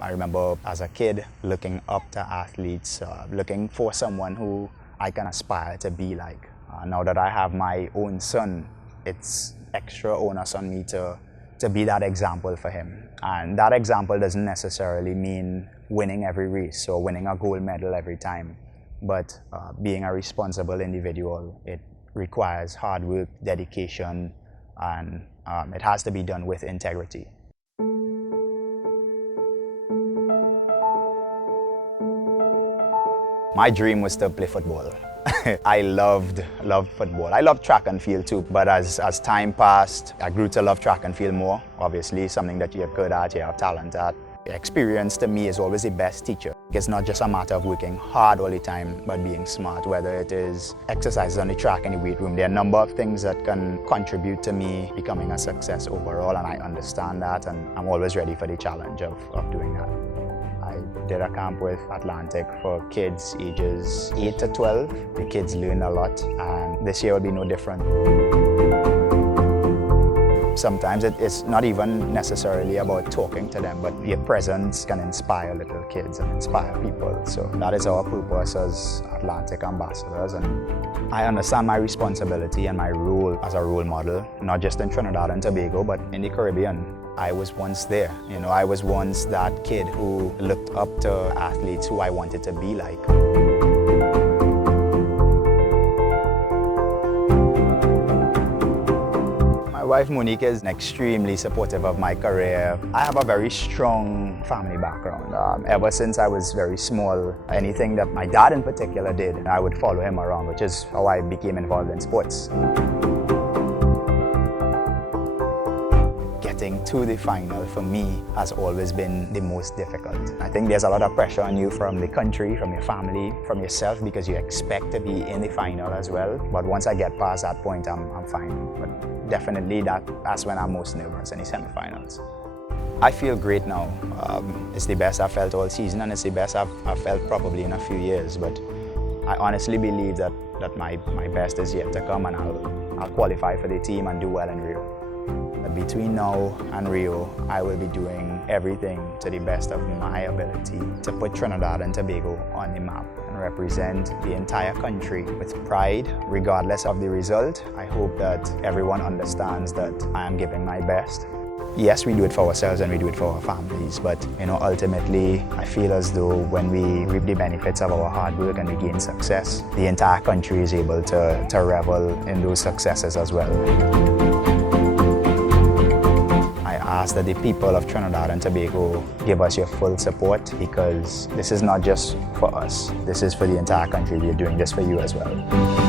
I remember as a kid looking up to athletes, looking for someone who I can aspire to be like. Now that I have my own son, it's extra onus on me to be that example for him. And that example doesn't necessarily mean winning every race or winning a gold medal every time, but being a responsible individual. It requires hard work, dedication, and it has to be done with integrity. My dream was to play football. I loved football. I loved track and field too, but as time passed, I grew to love track and field more. Obviously, something that you're good at, you have talent at. Experience to me is always the best teacher. It's not just a matter of working hard all the time, but being smart, whether it is exercises on the track in the weight room. There are a number of things that can contribute to me becoming a success overall, and I understand that, and I'm always ready for the challenge of doing that. I did a camp with Atlantic for kids ages 8 to 12. The kids learn a lot, and this year will be no different. Sometimes it's not even necessarily about talking to them, but your presence can inspire little kids and inspire people. So that is our purpose as Atlantic ambassadors. And I understand my responsibility and my role as a role model, not just in Trinidad and Tobago, but in the Caribbean. I was once there. I was once that kid who looked up to athletes who I wanted to be like. My wife Monique is extremely supportive of my career. I have a very strong family background. Ever since I was very small, anything that my dad in particular did, I would follow him around, which is how I became involved in sports. Getting to the final for me has always been the most difficult. I think there's a lot of pressure on you from the country, from your family, from yourself, because you expect to be in the final as well. But once I get past that point, I'm fine. But definitely that's when I'm most nervous, in the semifinals. I feel great now. It's the best I've felt all season, and it's the best I've felt probably in a few years. But I honestly believe that my best is yet to come, and I'll qualify for the team and do well in Rio. Between now and Rio, I will be doing everything to the best of my ability to put Trinidad and Tobago on the map and represent the entire country with pride, regardless of the result. I hope that everyone understands that I am giving my best. Yes, we do it for ourselves and we do it for our families, but ultimately, I feel as though when we reap the benefits of our hard work and we gain success, the entire country is able to revel in those successes as well. I ask that the people of Trinidad and Tobago give us your full support, because this is not just for us, this is for the entire country. We are doing this for you as well.